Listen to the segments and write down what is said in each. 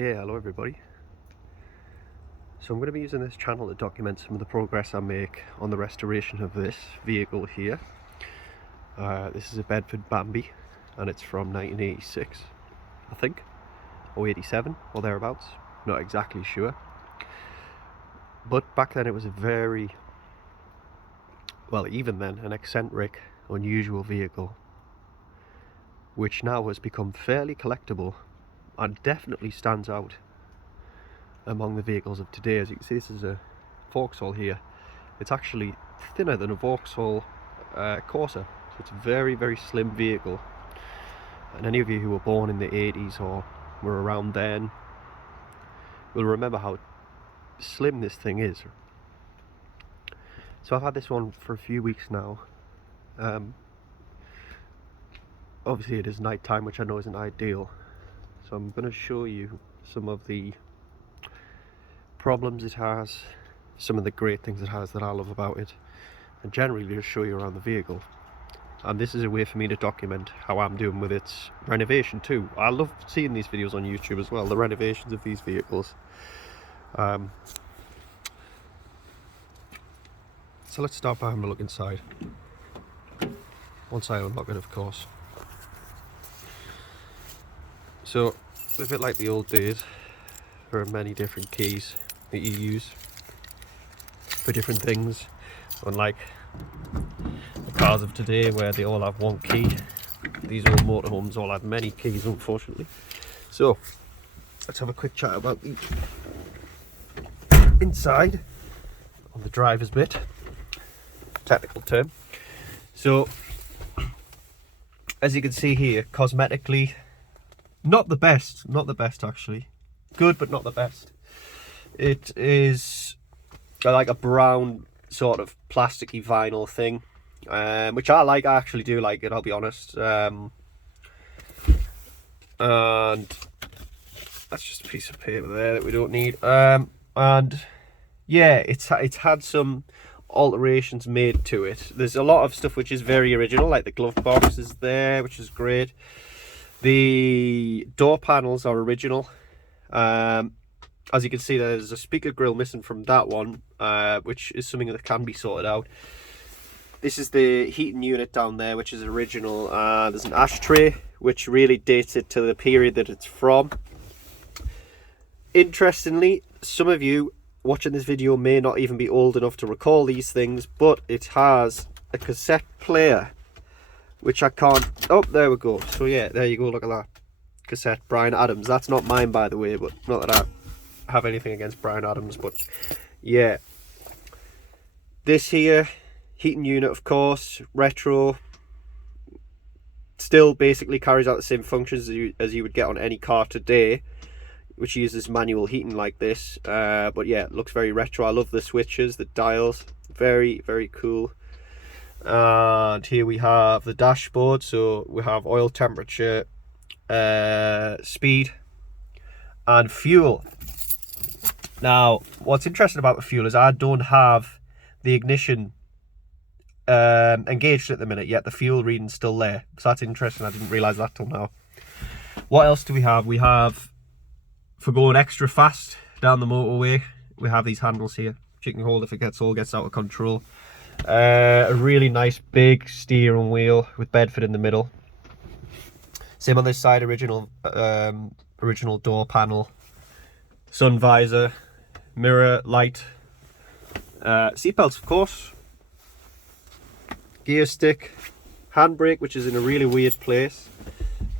Okay, hello everybody. So I'm going to be using this channel to document some of the progress I make on the restoration of this vehicle here. This is a Bedford Bambi and it's from 1986, I think, or 87 or thereabouts, not exactly sure. But back then it was a very, well even then, an eccentric, unusual vehicle, which now has become fairly collectible and definitely stands out among the vehicles of today. As you can see, this is a Vauxhall here. It's actually thinner than a Vauxhall Corsa, so it's a very, very slim vehicle. And any of you who were born in the 80s or were around then will remember how slim this thing is. So I've had this one for a few weeks now. Obviously it is night time, which I know isn't ideal, so I'm going to show you some of the problems it has, some of the great things it has that I love about it, and generally just show you around the vehicle. And this is a way for me to document how I'm doing with its renovation too. I love seeing these videos on YouTube as well, the renovations of these vehicles. So let's start by having a look inside, once I unlock it, of course. So a bit like the old days, there are many different keys that you use for different things, unlike the cars of today where they all have one key. These old motorhomes all have many keys, unfortunately. So let's have a quick chat about the inside on the driver's bit, technical term. So as you can see here, cosmetically not the best actually. Good, but not the best. It is like a brown sort of plasticky vinyl thing, which I like. I actually do like it, I'll be honest. And that's just a piece of paper there that we don't need. And yeah, it's had some alterations made to it. There's a lot of stuff which is very original, like the glove box is there, which is great. The door panels are original. As you can see, there's a speaker grill missing from that one, which is something that can be sorted out. This is the heating unit down there, which is original. There's an ashtray which really dates it to the period that it's from. Interestingly, some of you watching this video may not even be old enough to recall these things, but it has a cassette player, which I can't... Oh, there we go. So yeah, there you go, look at that. Cassette, Bryan Adams. That's not mine, by the way, but not that I have anything against Bryan Adams, but yeah. This here, heating unit, of course, retro. Still basically carries out the same functions as you would get on any car today, which uses manual heating like this. But yeah, it looks very retro. I love the switches, the dials. Very, very cool. And here we have the dashboard. So we have oil temperature, speed and fuel. Now what's interesting about the fuel is I don't have the ignition engaged at the minute yet. The fuel reading's still there, so that's interesting. I didn't realize that till now. What else do we have? We have, for going extra fast down the motorway, we have these handles here which you can hold if it gets out of control. A really nice big steering wheel with Bedford in the middle. Same on this side, original door panel, sun visor, mirror, light, seatbelts of course, gear stick, handbrake, which is in a really weird place.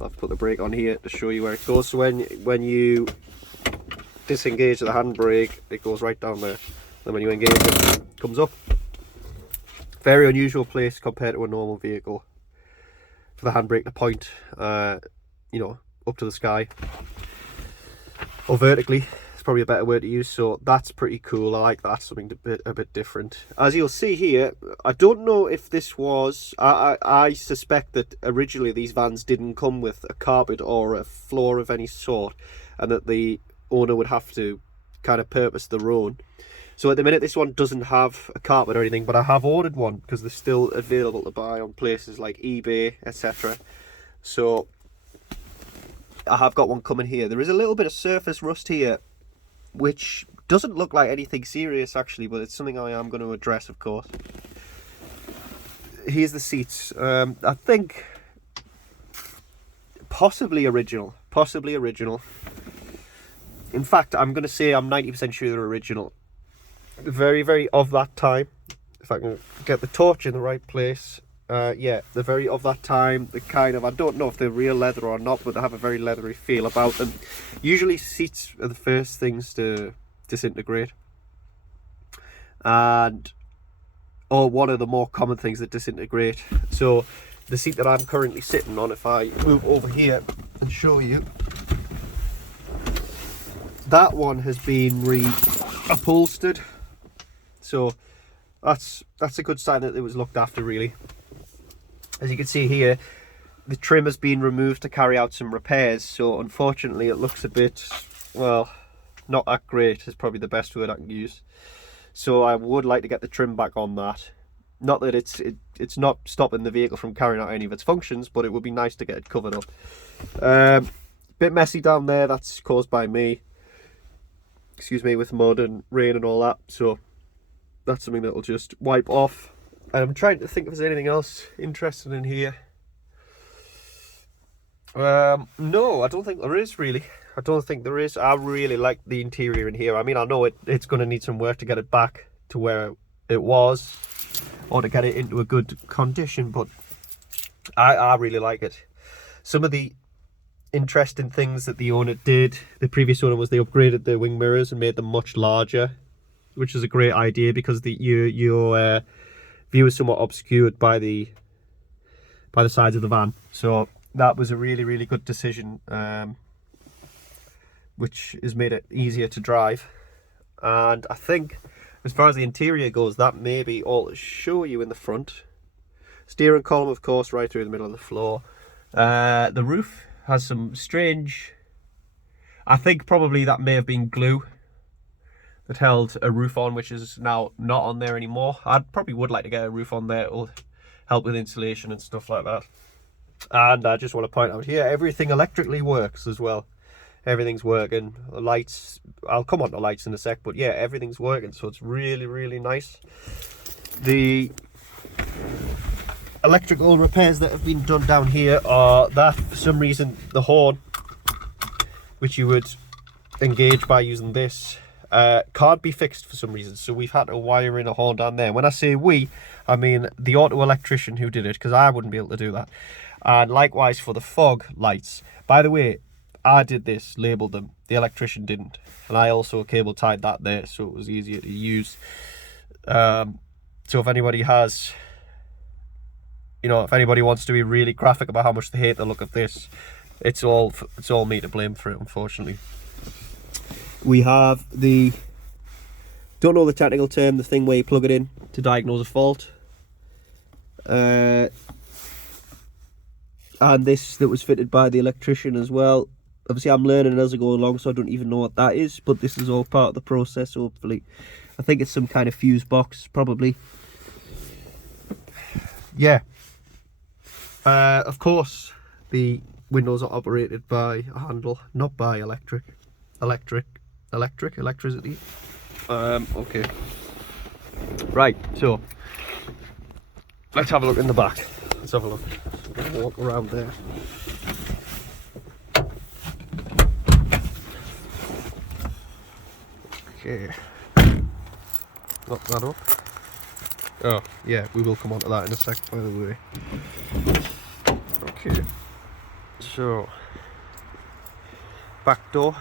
I'll have to put the brake on here to show you where it goes. So when you disengage the handbrake, it goes right down there. Then when you engage it comes up. Very unusual place compared to a normal vehicle for the handbrake to point, you know, up to the sky or vertically. It's probably a better word to use. So that's pretty cool. I like that, something a bit different. As you'll see here, I don't know if this was, I suspect that originally these vans didn't come with a carpet or a floor of any sort, and that the owner would have to kind of purpose their own. So at the minute this one doesn't have a carpet or anything, but I have ordered one because they're still available to buy on places like eBay, etc. So I have got one coming here. There is a little bit of surface rust here, which doesn't look like anything serious actually, but it's something I am going to address, of course. Here's the seats. I think possibly original. In fact, I'm going to say I'm 90% sure they're original. Very, very of that time. If I can get the torch in the right place. Yeah, they're very of that time. The kind of, I don't know if they're real leather or not, but they have a very leathery feel about them. Usually seats are the first things to disintegrate. Or one of the more common things that disintegrate. So the seat that I'm currently sitting on, if I move over here and show you, that one has been reupholstered. So that's a good sign that it was looked after, really. As you can see here, the trim has been removed to carry out some repairs, so unfortunately it looks a bit, well, not that great is probably the best word I can use. So I would like to get the trim back on that. Not that it's not stopping the vehicle from carrying out any of its functions, but it would be nice to get it covered up. Bit messy down there, that's caused by me. Excuse me, with mud and rain and all that, so that's something that will just wipe off. And I'm trying to think if there's anything else interesting in here. No, I don't think there is, really. I don't think there is. I really like the interior in here. I mean, I know it's going to need some work to get it back to where it was, or to get it into a good condition, but I really like it. Some of the interesting things that the owner did, the previous owner, was they upgraded the wing mirrors and made them much larger, which is a great idea because your view is somewhat obscured by the sides of the van. So that was a really, really good decision, which has made it easier to drive. And I think as far as the interior goes, that may be all to show you in the front. Steering column, of course, right through the middle of the floor. The roof has some strange, I think probably that may have been glue that held a roof on, which is now not on there anymore. I probably would like to get a roof on there. It'll help with insulation and stuff like that. And I just want to point out here, everything electrically works as well. Everything's working. Lights, I'll come on to lights in a sec, but yeah, everything's working, so it's really, really nice. The electrical repairs that have been done down here are that, for some reason, the horn, which you would engage by using this, can't be fixed for some reason, so we've had to wire in a horn down there. When I say we, I mean the auto electrician who did it, because I wouldn't be able to do that. And likewise for the fog lights. By the way, I did this, labelled them, the electrician didn't, and I also cable tied that there so it was easier to use. So if anybody has, you know, if anybody wants to be really graphic about how much they hate the look of this, it's all me to blame for it, unfortunately. We have the, don't know the technical term, the thing where you plug it in to diagnose a fault. And this that was fitted by the electrician as well. Obviously I'm learning as I go along, so I don't even know what that is, but this is all part of the process, hopefully. I think it's some kind of fuse box, probably. Yeah. Of course, the windows are operated by a handle, not by electricity. Okay. Right, so let's have a look in the back. Let's have a look. Walk around there. Okay. Lock that up. Oh, yeah, we will come on to that in a sec, by the way. Okay. So, back door.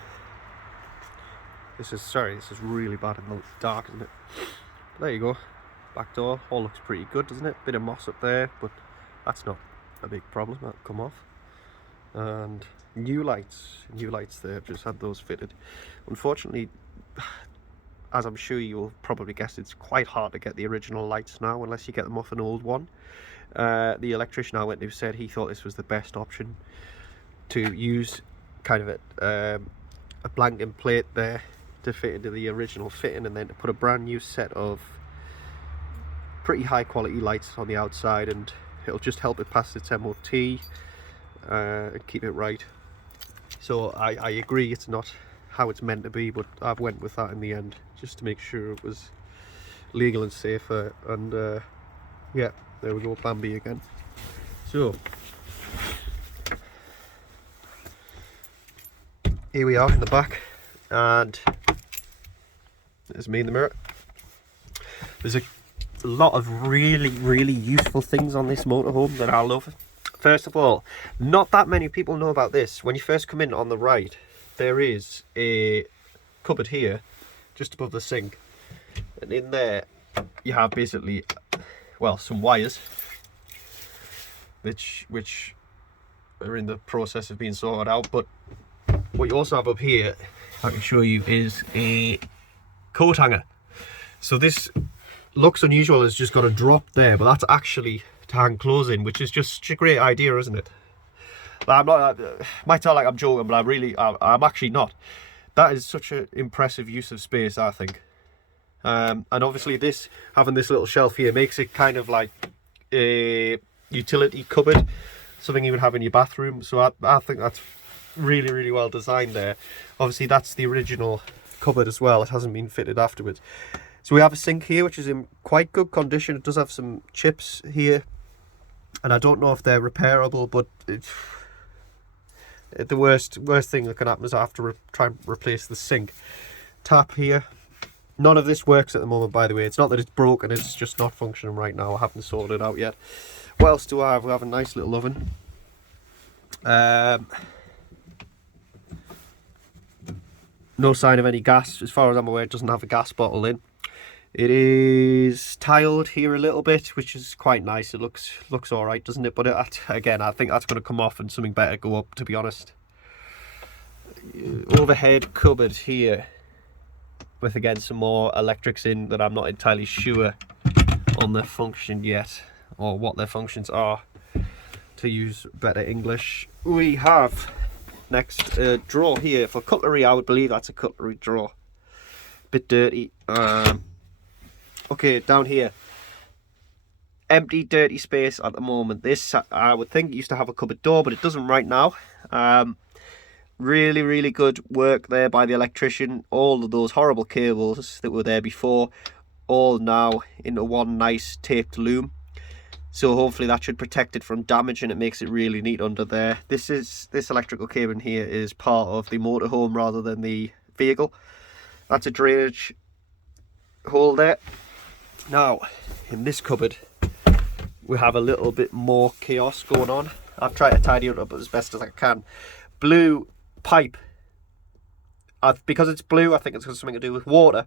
This is really bad in the dark, isn't it? There you go. Back door. All looks pretty good, doesn't it? Bit of moss up there, but that's not a big problem. That'll come off. And new lights there. I've just had those fitted. Unfortunately, as I'm sure you'll probably guess, it's quite hard to get the original lights now unless you get them off an old one. The electrician I went to said he thought this was the best option, to use kind of a blanking plate there to fit into the original fitting, and then to put a brand new set of pretty high quality lights on the outside, and it'll just help it pass its MOT and keep it right. So I agree it's not how it's meant to be, but I've went with that in the end just to make sure it was legal and safer. And yeah, there we go, Bambi again. So here we are in the back, and there's me in the mirror. There's a lot of really useful things on this motorhome that I love. First of all, not that many people know about this. When you first come in on the right, there is a cupboard here just above the sink, and in there you have basically, well, some wires which are in the process of being sorted out. But what you also have up here, I can show you, is a coat hanger. So this looks unusual, it's just got a drop there, but that's actually to hang clothes in, which is just a great idea, isn't it? Like, I'm not, might sound like I'm joking, but I'm actually not. That is such an impressive use of space, I think. And obviously this, having this little shelf here, makes it kind of like a utility cupboard, something you would have in your bathroom. So I think that's really well designed there. Obviously that's the original cupboard as well, it hasn't been fitted afterwards. So we have a sink here which is in quite good condition. It does have some chips here, and I don't know if they're repairable, but the worst thing that can happen is I have to try and replace the sink. Tap here, none of this works at the moment, by the way. It's not that it's broken, it's just not functioning right now. I haven't sorted it out yet. What else do I have? We have a nice little oven. No sign of any gas. As far as I'm aware, it doesn't have a gas bottle in. It is tiled here a little bit, which is quite nice. It looks all right, doesn't it? But again, I think that's going to come off and something better go up, to be honest. Overhead cupboard here with, again, some more electrics in that I'm not entirely sure on their function yet, or what their functions are, to use better English. We have next drawer here for cutlery. I would believe that's a cutlery drawer. Bit dirty. Okay, down here, empty, dirty space at the moment. This, I would think, used to have a cupboard door, but it doesn't right now. Really good work there by the electrician. All of those horrible cables that were there before, all now into one nice taped loom. So hopefully that should protect it from damage, and it makes it really neat under there. This electrical cabling here is part of the motorhome rather than the vehicle. That's a drainage hole there. Now, in this cupboard, we have a little bit more chaos going on. I've tried to tidy it up as best as I can. Blue pipe. Because it's blue, I think it's got something to do with water.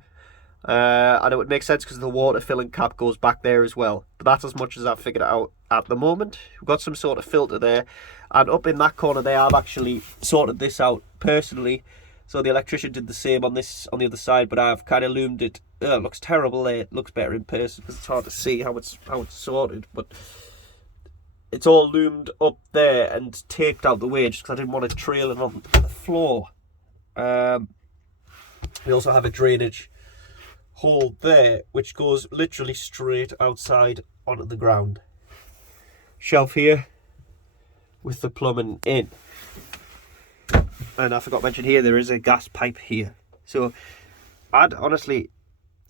And it would make sense because the water filling cap goes back there as well. But that's as much as I've figured out at the moment. We've got some sort of filter there. And up in that corner there, I've actually sorted this out personally. So the electrician did the same on this, on the other side, but I've kind of loomed it. It looks terrible there. It looks better in person because it's hard to see how it's sorted. But it's all loomed up there and taped out the way just because I didn't want it trailing on the floor. We also have a drainage hole there which goes literally straight outside onto the ground. Shelf here with the plumbing in. And I forgot to mention here, there is a gas pipe here. So, honestly,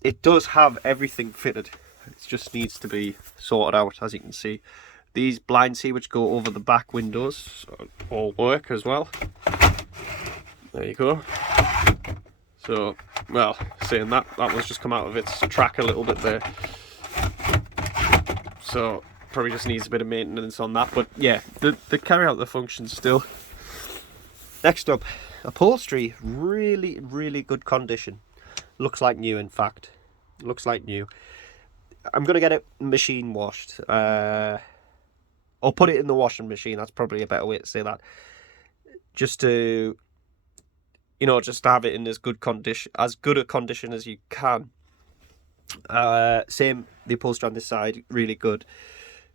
it does have everything fitted. It just needs to be sorted out, as you can see. These blinds here, which go over the back windows, all work as well. There you go. So, well, saying that one's just come out of its track a little bit there. So, probably just needs a bit of maintenance on that. But yeah, they carry out the function still. Next up, upholstery, really good condition. Looks like new, in fact. Looks like new. I'm going to get it machine washed. Or put it in the washing machine. That's probably a better way to say that. Just to, you know, just to have it in as good a condition as you can. Same, the upholstery on this side, really good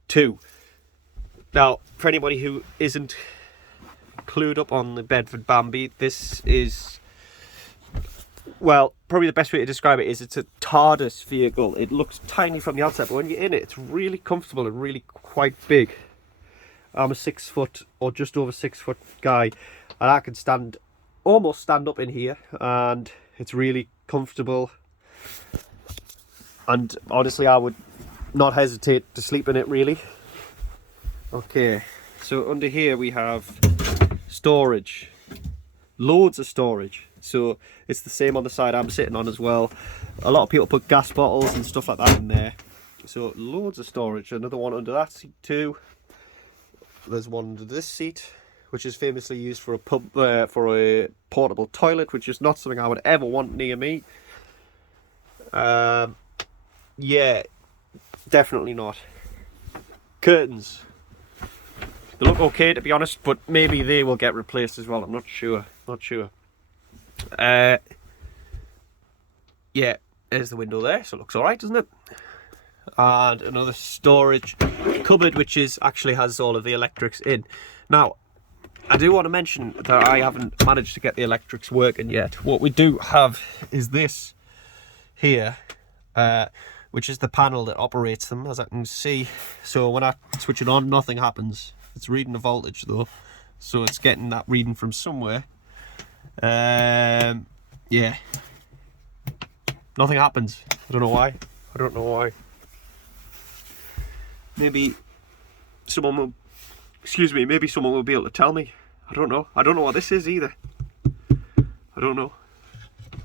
too. Now, for anybody who isn't clued up on the Bedford Bambi, this is, well, probably the best way to describe it is it's a TARDIS vehicle. It looks tiny from the outside, but when you're in it, it's really comfortable and really quite big. I'm a 6 foot or just over 6 foot guy. and I can almost stand up in here, and it's really comfortable, and honestly I would not hesitate to sleep in it really. Okay, so under here we have storage, loads of storage. So it's the same on the side I'm sitting on as well. A lot of people put gas bottles and stuff like that in there, so loads of storage. Another one under that seat too. There's one under this seat, which is famously used for a portable toilet, which is not something I would ever want near me. Yeah, definitely not. Curtains, they look okay to be honest, but maybe they will get replaced as well. I'm not sure. Yeah, there's the window there, so it looks alright, doesn't it? And another storage cupboard, which actually has all of the electrics in. Now, I do want to mention that I haven't managed to get the electrics working yet. What we do have is this here, which is the panel that operates them, as I can see. So when I switch it on, nothing happens. It's reading the voltage though, so it's getting that reading from somewhere. Yeah, nothing happens. I don't know why. Maybe someone will, maybe someone will be able to tell me. I don't know what this is either. I don't know.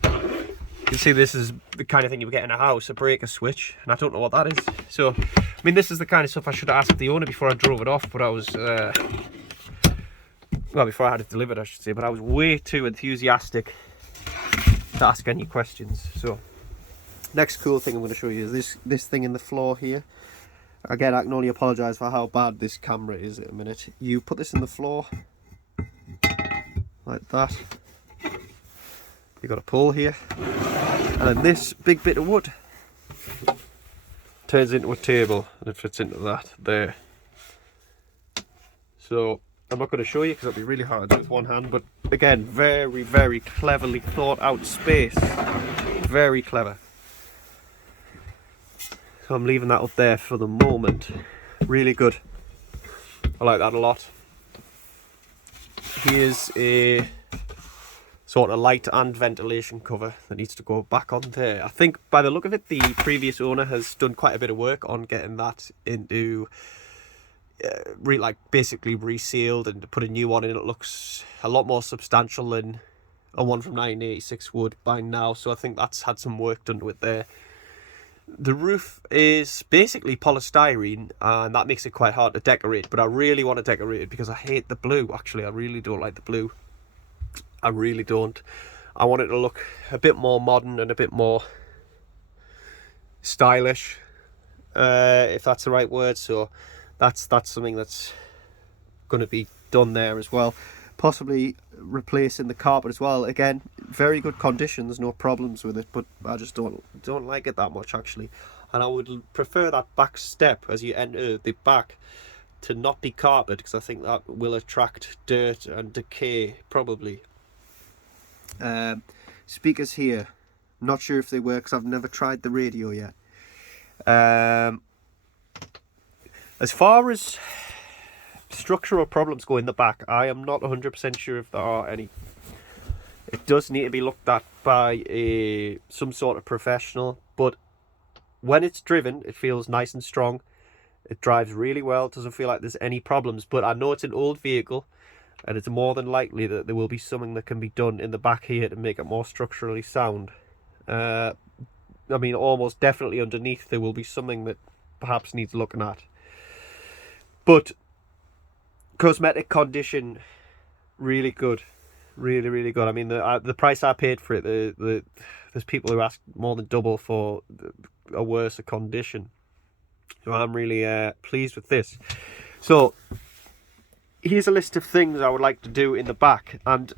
You can see this is the kind of thing you would get in a house, a breaker switch, and I don't know what that is. So, I mean, this is the kind of stuff I should have asked the owner before I drove it off, but I was, well, before I had it delivered, I should say, but I was way too enthusiastic to ask any questions. So, next cool thing I'm going to show you is this thing in the floor here. Again, I can only apologise for how bad this camera is at a minute. You put this in the floor, like that. You've got a pole here, and then this big bit of wood turns into a table, and it fits into that there. So, I'm not going to show you because it'll be really hard to do with one hand, but again, very, very cleverly thought out space. Very clever. So I'm leaving that up there for the moment. Really good. I like that a lot. Here's a sort of light and ventilation cover that needs to go back on there. I think by the look of it, the previous owner has done quite a bit of work on getting that into basically resealed and put a new one in. It looks a lot more substantial than a one from 1986 would by now, so I think that's had some work done to it there. The roof is basically polystyrene, and that makes it quite hard to decorate, but I really want to decorate it because I hate the blue. Actually, I really don't like the blue. I really don't. I want it to look a bit more modern and a bit more stylish, if that's the right word. So that's something that's going to be done there as well. Possibly replacing the carpet as well. Again, very good condition, there's no problems with it, but I just don't like it that much actually. And I would prefer that back step as you enter the back to not be carpeted, because I think that will attract dirt and decay probably. Speakers here, not sure if they work because I've never tried the radio yet. As far as structural problems go in the back, I am not 100% sure if there are any. It does need to be looked at by some sort of professional, but when it's driven, it feels nice and strong. It drives really well. It doesn't feel like there's any problems, but I know it's an old vehicle, and it's more than likely that there will be something that can be done in the back here to make it more structurally sound. I mean, almost definitely underneath there will be something that perhaps needs looking at. But cosmetic condition, really good, really good. I mean, the price I paid for it, there's people who ask more than double for a worse condition. So I'm really pleased with this. So here's a list of things I would like to do in the back, and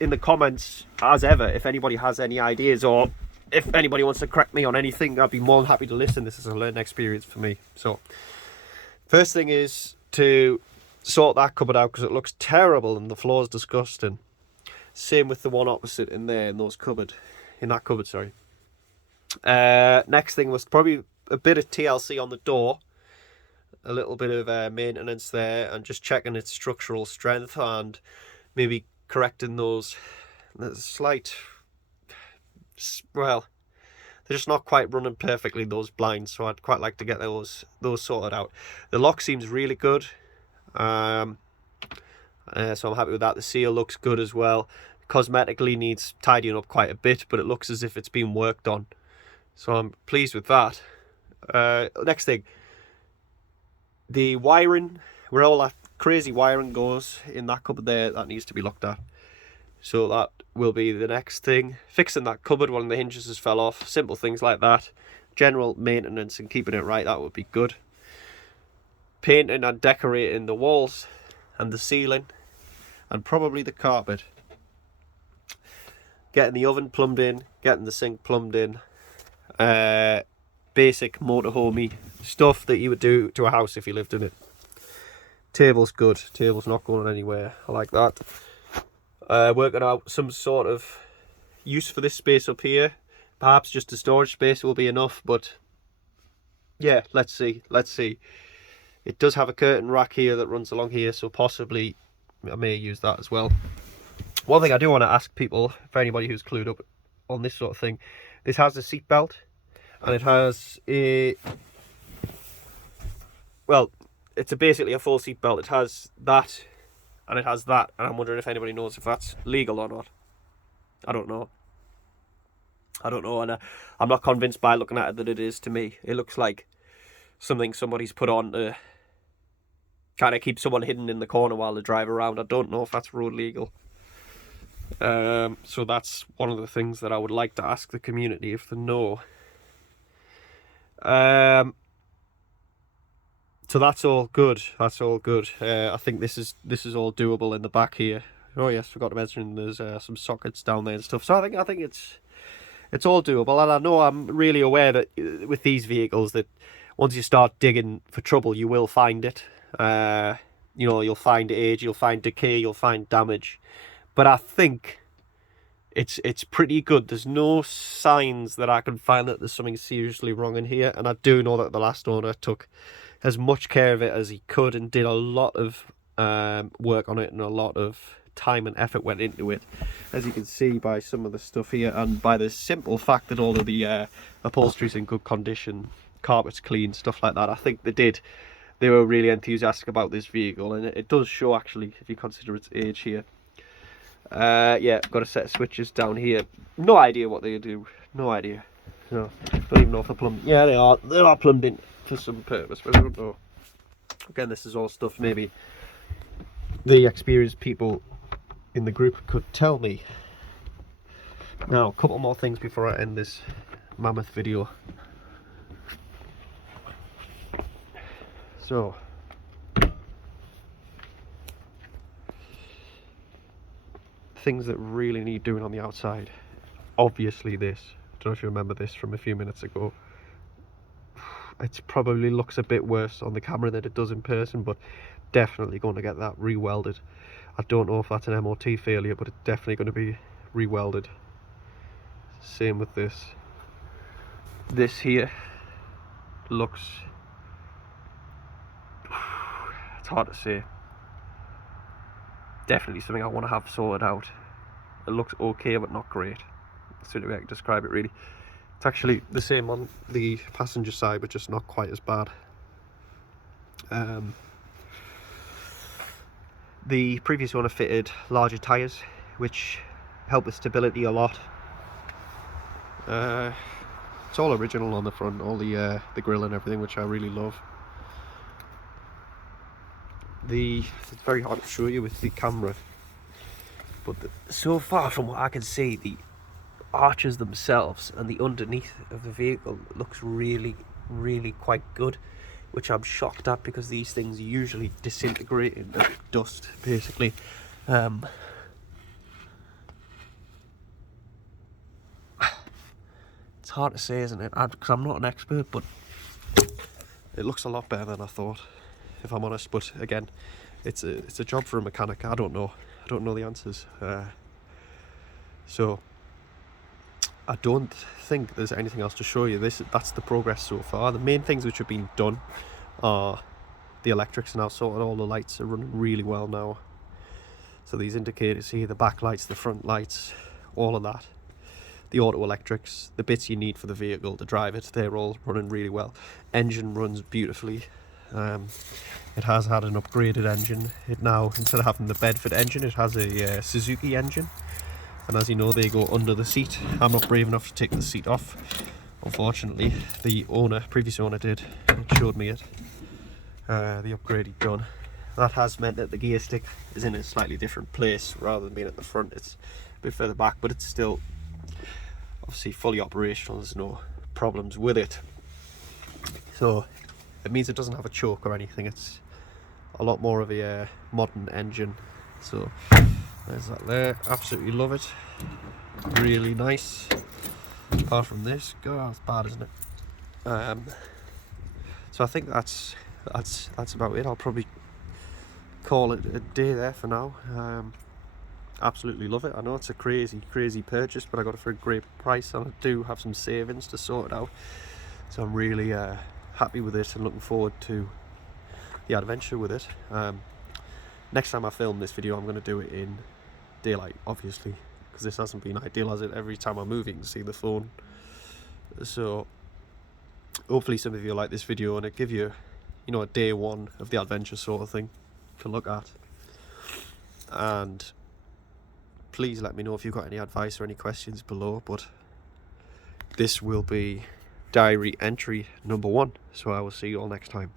in the comments, as ever, if anybody has any ideas or if anybody wants to correct me on anything, I'd be more than happy to listen. This is a learning experience for me. So first thing is to sort that cupboard out because it looks terrible and the floor's disgusting. Same with the one opposite in there, in that cupboard, sorry. Next thing was probably a bit of TLC on the door, a little bit of maintenance there, and just checking its structural strength and maybe correcting those slight, well, they're just not quite running perfectly, those blinds, so I'd quite like to get those sorted out. The lock seems really good, so I'm happy with that. The seal looks good as well. Cosmetically needs tidying up quite a bit, but it looks as if it's been worked on, so I'm pleased with that. Next thing, the wiring, where all that crazy wiring goes in that cupboard there, that needs to be looked at. So that will be the next thing. Fixing that cupboard, one of the hinges has fell off, simple things like that. General maintenance and keeping it right, that would be good. Painting and decorating the walls and the ceiling, and probably the carpet. Getting the oven plumbed in, getting the sink plumbed in. Basic motorhomey stuff that you would do to a house if you lived in it. Table's good, table's not going anywhere, I like that. Working out some sort of use for this space up here. Perhaps just a storage space will be enough, but yeah, let's see. It does have a curtain rack here that runs along here, so possibly I may use that as well. One thing I do want to ask people, for anybody who's clued up on this sort of thing, this has a seat belt, and it has a, well, it's basically a full seat belt. It has that, and it has that, and I'm wondering if anybody knows if that's legal or not. I don't know, and I'm not convinced by looking at it that it is. To me, it looks like something somebody's put on to kind of keep someone hidden in the corner while they drive around. I don't know if that's road legal. So that's one of the things that I would like to ask the community if they know. So that's all good. I think this is all doable in the back here. Oh yes, forgot to mention there's some sockets down there and stuff. So I think it's all doable, and I know I'm really aware that with these vehicles that once you start digging for trouble, you will find it. You know, you'll find age, you'll find decay, you'll find damage. But I think it's pretty good. There's no signs that I can find that there's something seriously wrong in here, and I do know that the last owner took as much care of it as he could and did a lot of work on it, and a lot of time and effort went into it, as you can see by some of the stuff here, and by the simple fact that all of the upholstery's in good condition, carpet's clean, stuff like that. I think they were really enthusiastic about this vehicle, and it does show actually if you consider its age here. Yeah, got a set of switches down here. No idea what they do. No idea. No, don't even know if they're plumbed. Yeah, they are plumbed in for some purpose, but I don't know. Again, this is all stuff maybe the experienced people in the group could tell me. Now, a couple more things before I end this mammoth video. So, things that really need doing on the outside. Obviously this. I don't know if you remember this from a few minutes ago. It probably looks a bit worse on the camera than it does in person, but definitely going to get that re-welded. I don't know if that's an MOT failure, but it's definitely going to be re-welded. Same with this. This here looks, it's hard to say. Definitely something I want to have sorted out. It looks okay, but not great. That's the only way I can describe it, really. It's actually the same on the passenger side, but just not quite as bad. The previous owner fitted larger tyres, which help with stability a lot. It's all original on the front, all the grille and everything, which I really love. It's very hard to show you with the camera, but so far from what I can see, the arches themselves and the underneath of the vehicle looks really quite good, which I'm shocked at, because these things usually disintegrate into dust basically. It's hard to say, isn't it, because I'm not an expert, but it looks a lot better than I thought, if I'm honest. But again, it's a job for a mechanic. I don't know the answers. So I don't think there's anything else to show you. That's the progress so far. The main things which have been done are the electrics now sorted. All the lights are running really well now. So these indicators here, the back lights, the front lights, all of that, the auto electrics, the bits you need for the vehicle to drive it, they're all running really well. Engine runs beautifully. It has had an upgraded engine. It now, instead of having the Bedford engine, it has a Suzuki engine. And as you know, they go under the seat. I'm not brave enough to take the seat off. Unfortunately, the previous owner did. It showed me it. The upgrade he'd done. That has meant that the gear stick is in a slightly different place rather than being at the front. It's a bit further back, but it's still obviously fully operational. There's no problems with it. So it means it doesn't have a choke or anything. It's a lot more of a modern engine. So there's that there. Absolutely love it. Really nice. Apart from this, God, it's bad, isn't it? So I think that's about it. I'll probably call it a day there for now. Absolutely love it. I know it's a crazy purchase, but I got it for a great price, and I do have some savings to sort it out. So I'm really happy with it and looking forward to the adventure with it. Next time I film this video, I'm going to do it in daylight, obviously, because this hasn't been ideal, has it? Every time I move, you can see the phone. So hopefully some of you like this video and it give you, you know, a day one of the adventure sort of thing to look at. And please let me know if you've got any advice or any questions below. But this will be diary entry number 1, so I will see you all next time.